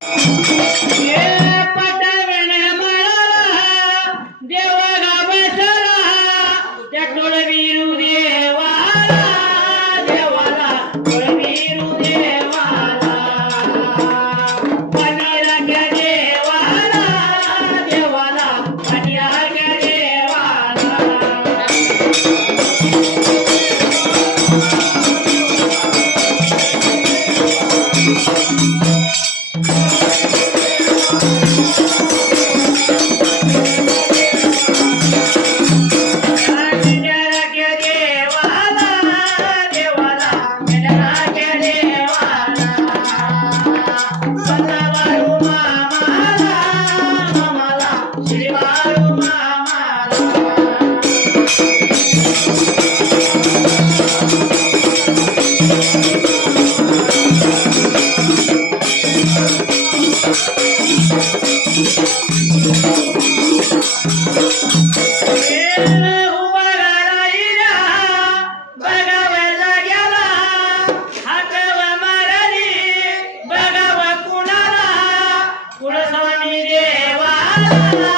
Yeah. देवाला देवाला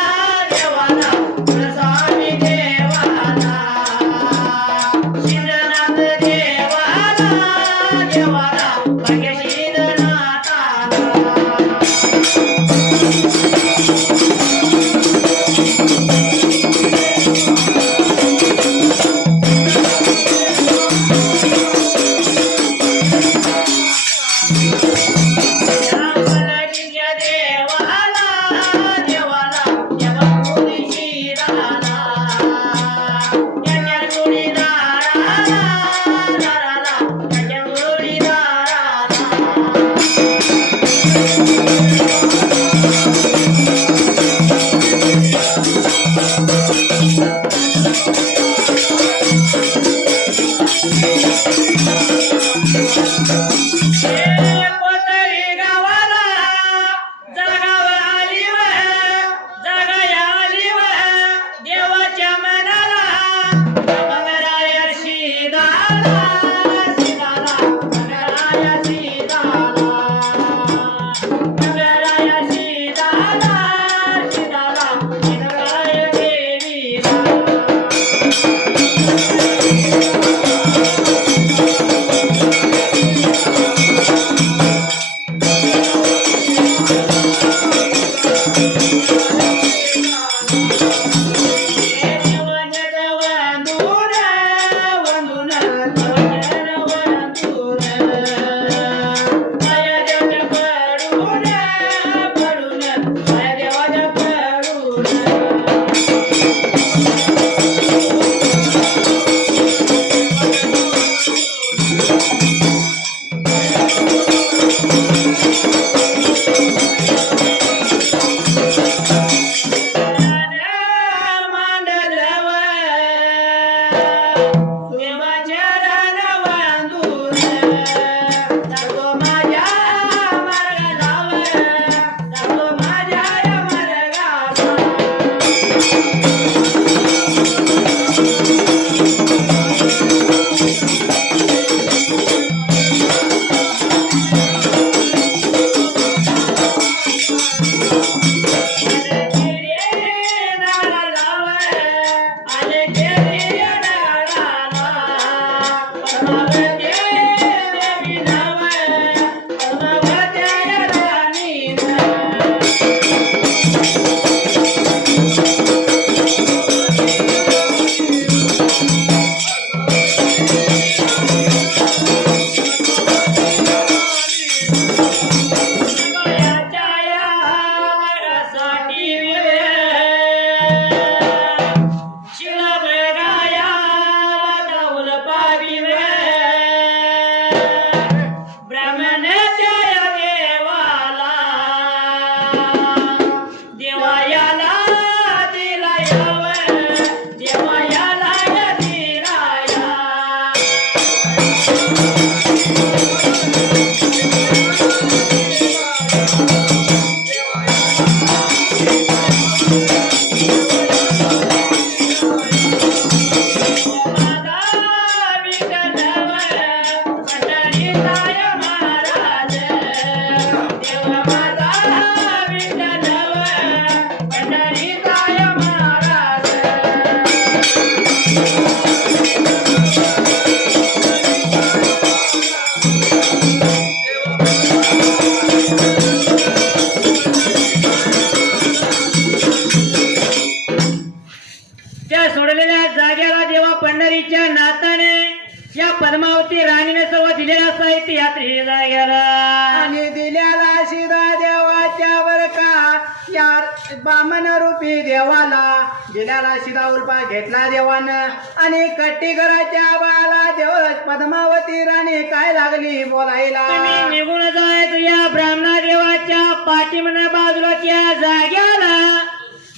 बामन रूपी देवाला दिल्याला शिदा उल्पा घेतला देवानं. आणि कट्टी घराच्या बाला देव पद्मावती राणी काय लागली बोलायला? निघून जायचं या ब्राह्मणा देवाच्या पाठीमन बाजूला त्या जाग्याला.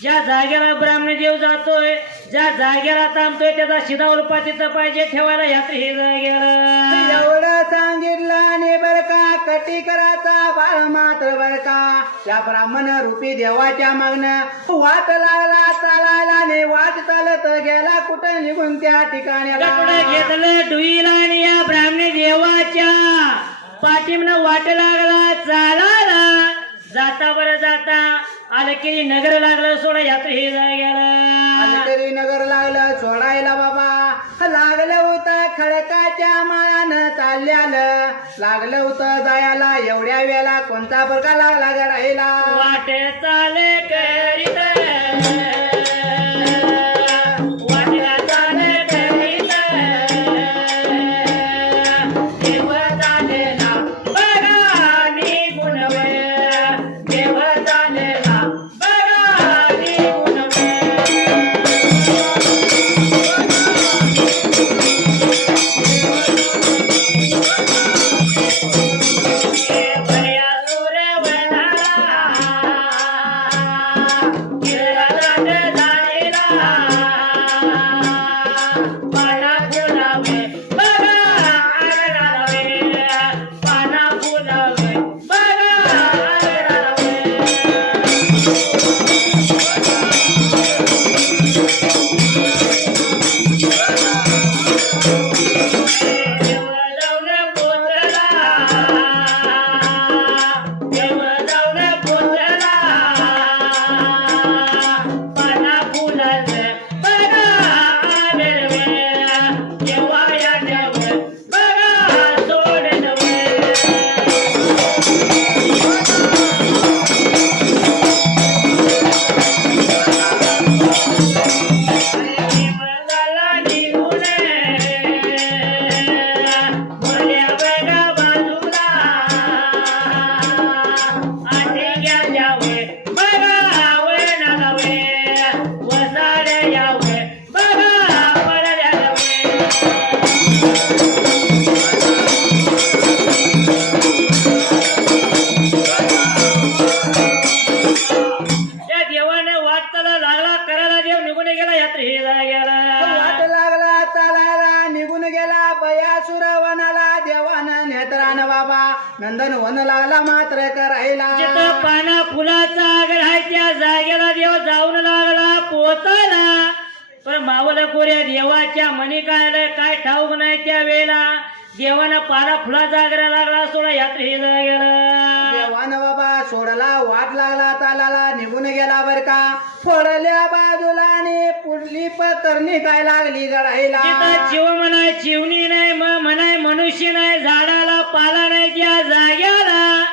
ज्या जागेला ब्राह्मण देव जातोय ज्या जागेला थांबतोय त्याचा शिदा तिथं पाहिजे ठेवायला यात्रे हे जागेला एवढं सांगितलं आणि बर का कटीकराचा बाळ मात्र बर का. त्या ब्राह्मण रूपी देवाच्या मागणं वाट लागला चालायला आणि वाट चालत गेला कुठं निघून त्या कपडं घेतलं डुईला आणि या ब्राह्मणी देवाच्या पाठीमन वाट लागला चालायला. जाता बरं जाता आलं की नगर लागलं सोडा यात्रे हे जागेला नगर लागलं सोडायला बाबा. लागलं होतं खडकाच्या माळानं चालल्याल लागलं होतं जायला एवढ्या वेळेला कोणता बरका लागला? गडायला वाटे चाले देवाच्या मनी काय काय ठाऊक नाही त्या वेळेला. देवानं पाना फुलाचा आग्रा लागला सोडा यात्रे हे गेला. देवानं बाबा सोडला वाट लागला चालाला निघून गेला बर का. फोडल्या बाजूला आणि पुढली करणी काय लागली गडायला जिथं जीव म्हणाय चिवणी नाही म म्हणाय मनुष्य नाही झाडाला पाला नाही त्या जाग्याला.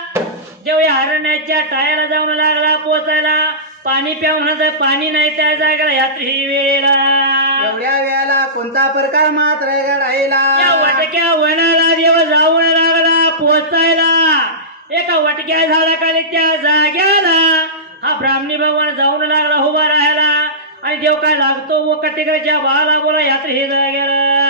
देव या हरण्याच्या टायाला जाऊन लागला पोचायला. पाणी प्या म्हणत पाणी नाही त्या जागेला यात्रे वेळेला. एवढ्या वेळेला कोणता प्रकार मात्र त्या वटक्या वनाला देव जाऊन लागला पोचायला एका वटक्या झाडाखाली त्या जाग्याला. हा ब्राह्मणी भगवान जाऊन लागला उभा राहायला. आणि देव काय लागतो? व कटिकरच्या बाला बोला यात्रे हे जाग्याला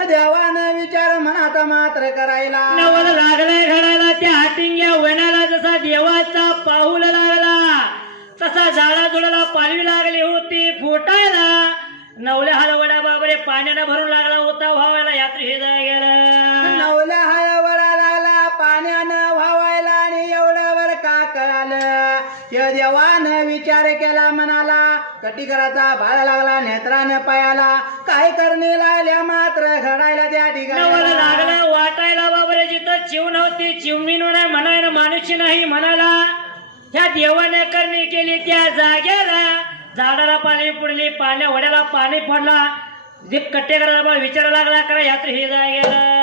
देवानं विचार मनात मात्र करायला. नवल लागलाय घडायला त्या हाटिंग्या वनाला जसा देवाचा पाऊल लागला तसा झाडा जुडाला पालवी लागली होती फुटायला. नवल्या हलवड्या बाबरे पाण्यानं भरून लागला होता व्हावायला यात्री हे नवल्या हळवडा लागला पाण्यानं व्हावायला आणि एवढं वर का कळालं? देवानं विचार केला मनाला कटिकराचा भाळ लागला नेत्रानं पायाला. काय करणे लागल्या मात्र घडायला त्या नवल ठिकाणी लागला वाटायला बाबरे जिथं चिव नव्हती चिवमी नाही म्हणायला मानुष्य नाही म्हणाला त्या देवाने करणी केली त्या जागेला. झाडाला पाणी पुडली पाण्या वड्याला पाणी पडला. जे कट्टे करायला विचारायला लागला करा यात्री हे जागेला.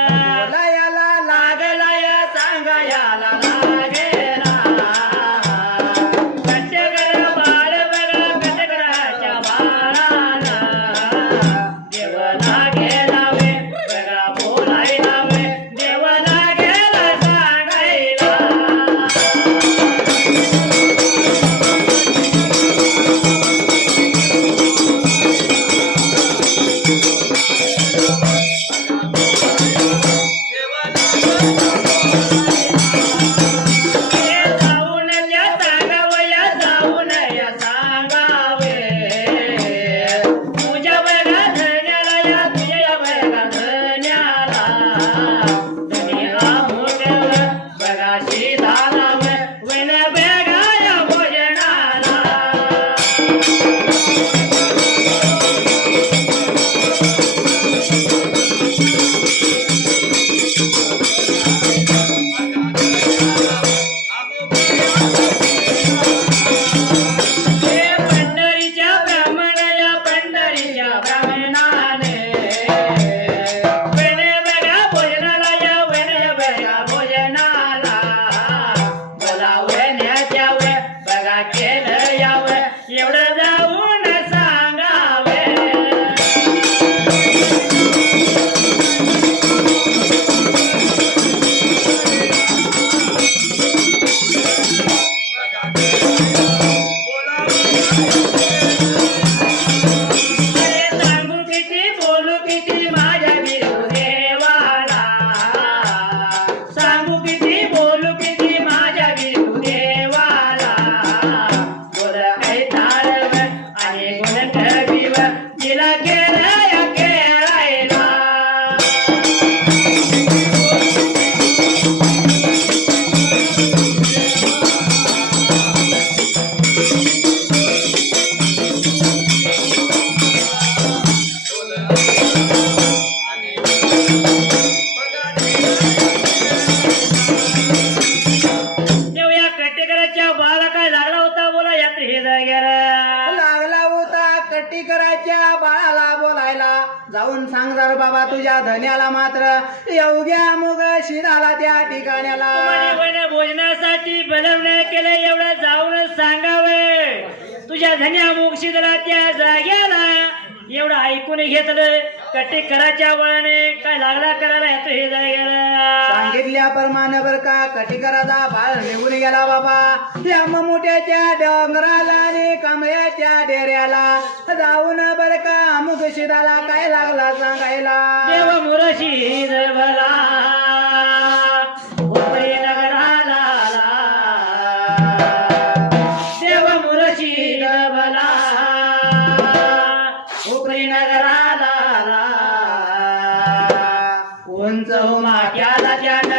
तुझ्या धन्या मोक्षितला त्या जाग्याला एवढं ऐकून घेतलं कट्टे कराच्या वळाने काय लागला करायला येतो हे जाग्याला सांगितल्याप्रमाणे बर का कटिकराचा बाळ निघून गेला बाबा. या मोठ्याच्या डोंगराला आणि कमऱ्याच्या डेऱ्याला. जाऊन बर का अमुक शिराला काय लागला सांगायला. देव मुरशी जवला उंच माट्याला त्या झेंडा